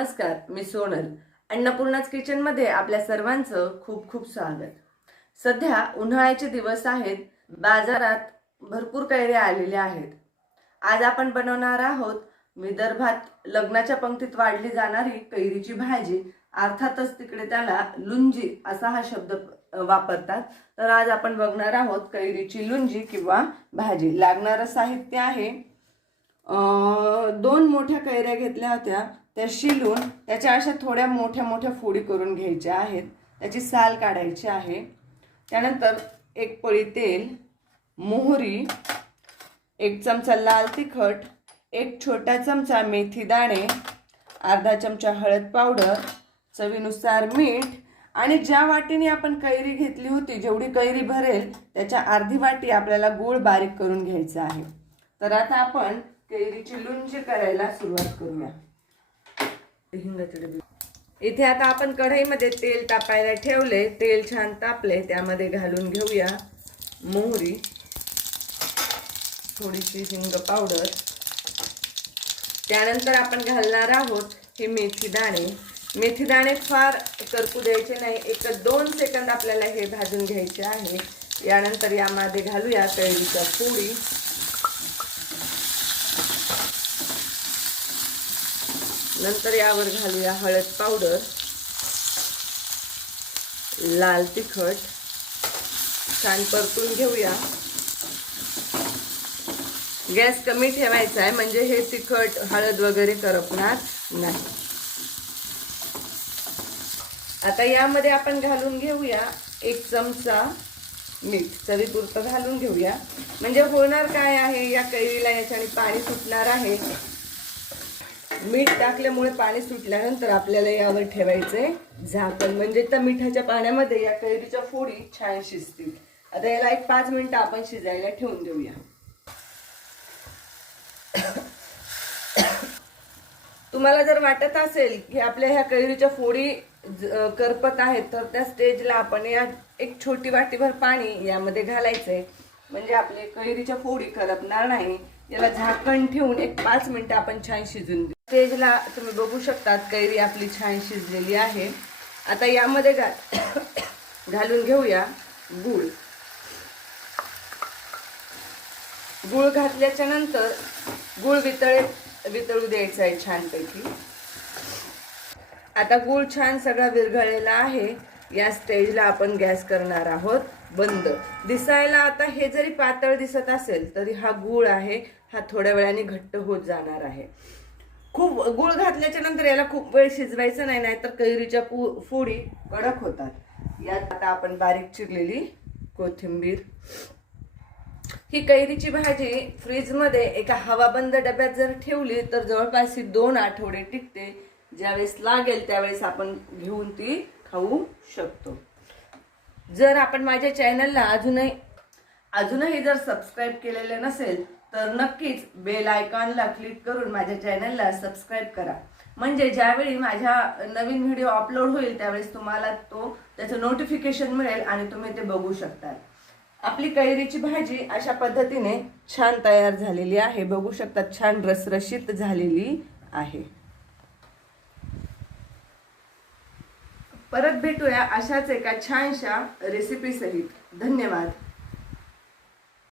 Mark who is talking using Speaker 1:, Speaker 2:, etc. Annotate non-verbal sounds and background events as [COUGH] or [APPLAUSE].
Speaker 1: नमस्कार मी सोनल. अन्नपूर्णाच किचनमध्ये आपल्या सर्वांचं खूप खूप स्वागत. सध्या उन्हाळ्याचे दिवस आहेत बाजारात भरपूर कैऱ्या आलेल्या आहेत. आज आपण बनवणार आहोत विदर्भात लग्नाच्या पंक्तीत वाढली जाणारी कैरीची भाजी. अर्थातच तिकडे त्याला लुंजी असा हा शब्द वापरतात. तर आज आपण बघणार आहोत कैरीची लुंजी किंवा भाजी. लागणारं साहित्य आहे दोन मोठ्या कैऱ्या घेतल्या होत्या. त्या शिलून त्याच्या अशा थोड्या मोठ्या मोठ्या फोडी करून घ्यायच्या आहेत. त्याची साल काढायची आहे. त्यानंतर एक पळी तेल मोहरी एक चमचा लाल तिखट एक छोटा चमचा मेथी दाणे अर्धा चमचा हळद पावडर चवीनुसार मीठ आणि ज्या वाटीने आपण कैरी घेतली होती जेवढी कैरी भरेल त्याच्या अर्धी वाटी आपल्याला गूळ बारीक करून घ्यायचा आहे. तर आता आपण कैरीची लुंजी करायला सुरुवात करूया. हिंगाची इथे आता आपण कढईमध्ये तेल तापायला ठेवले तेल छान तापले त्यामध्ये घालून घेऊया मोहरी थोडीशी हिंग पावडर. त्यानंतर आपण घालणार आहोत हे मेथी दाणे. मेथी दाणे फार करपू द्यायचे नाही एक दोन सेकंद आपल्याला हे भाजून घ्यायचे आहे. यानंतर यामध्ये घालूया कैरीच्या पोळी नंतर यावर घालूया हळद पावडर लाल तिखट छान परतून घेऊया. गॅस कमी ठेवायचा आहे म्हणजे हे तिखट हळद वगैरे करपणार नाही. आता यामध्ये आपण घालून घेऊया एक चमचा मीठ चवीपुरतं घालून घेऊया. म्हणजे होणार काय आहे या कैरीला याच्याने पाणी सुटणार आहे. मीठ टाकल्यामुळे पाणी सुटल्यानंतर आपल्याला यावर ठेवायचंय. झाकण म्हणजे त्या मिठाच्या पाण्यामध्ये या कैरीच्या फोडी छान शिजतील. आता याला एक पाच मिनिटं आपण शिजायला ठेवून देऊया. तुम्हाला जर वाटत असेल की आपल्या ह्या कैरीच्या फोडी करपत आहेत तर त्या स्टेजला आपण या एक छोटी वाटीभर पाणी यामध्ये घालायचंय. म्हणजे आपले कैरीच्या फोडी करपणार नाही. याला झाकण ठेवून एक पाच मिनिटं आपण छान शिजून देऊ. स्टेजला तुम्ही बघू शकतात कैरी आपली छान शिजलेली आहे. आता यामध्ये घा [COUGHS] घालून घेऊया गूळ. गूळ घातल्याच्या नंतर गूळ वितळे वितळू द्यायचं आहे छानपैकी. आता गूळ छान सगळा विरघळलेला आहे. या स्टेजला आपण गॅस करणार आहोत. बंद. दिसायला आता हे जरी पातळ दिसत असेल तरी हा गूळ आहे हा थोड्या वेळाने घट्ट होत जाणार आहे. खूप गूळ घातल्याच्या नंतर याला खूप वेळ शिजवायचं नाही नाहीतर कैरीच्या पू फोडी कडक होतात. यात आता आपण बारीक चिरलेली कोथिंबीर. ही कैरीची भाजी फ्रीजमध्ये एका हवाबंद डब्यात जर ठेवली तर जवळपास ही दोन आठवडे टिकते. ज्यावेळेस लागेल त्यावेळेस आपण घेऊन ती खाऊ शकतो. जर आपण माझ्या चॅनलला अजूनही अजूनही जर सबस्क्राईब केलेले नसेल तर नक्कीच बेल आयकॉनला क्लिक करून माझ्या चॅनलला सबस्क्राईब करा. म्हणजे ज्यावेळी माझ्या नवीन व्हिडिओ अपलोड होईल त्यावेळेस तुम्हाला तो त्याचं नोटिफिकेशन मिळेल आणि तुम्ही ते बघू शकता. आपली कैरीची भाजी अशा पद्धतीने छान तयार झालेली आहे. बघू शकता छान रसरशीत झालेली आहे. परत भेटूया अशाच एका छानशा रेसिपी सहित. धन्यवाद.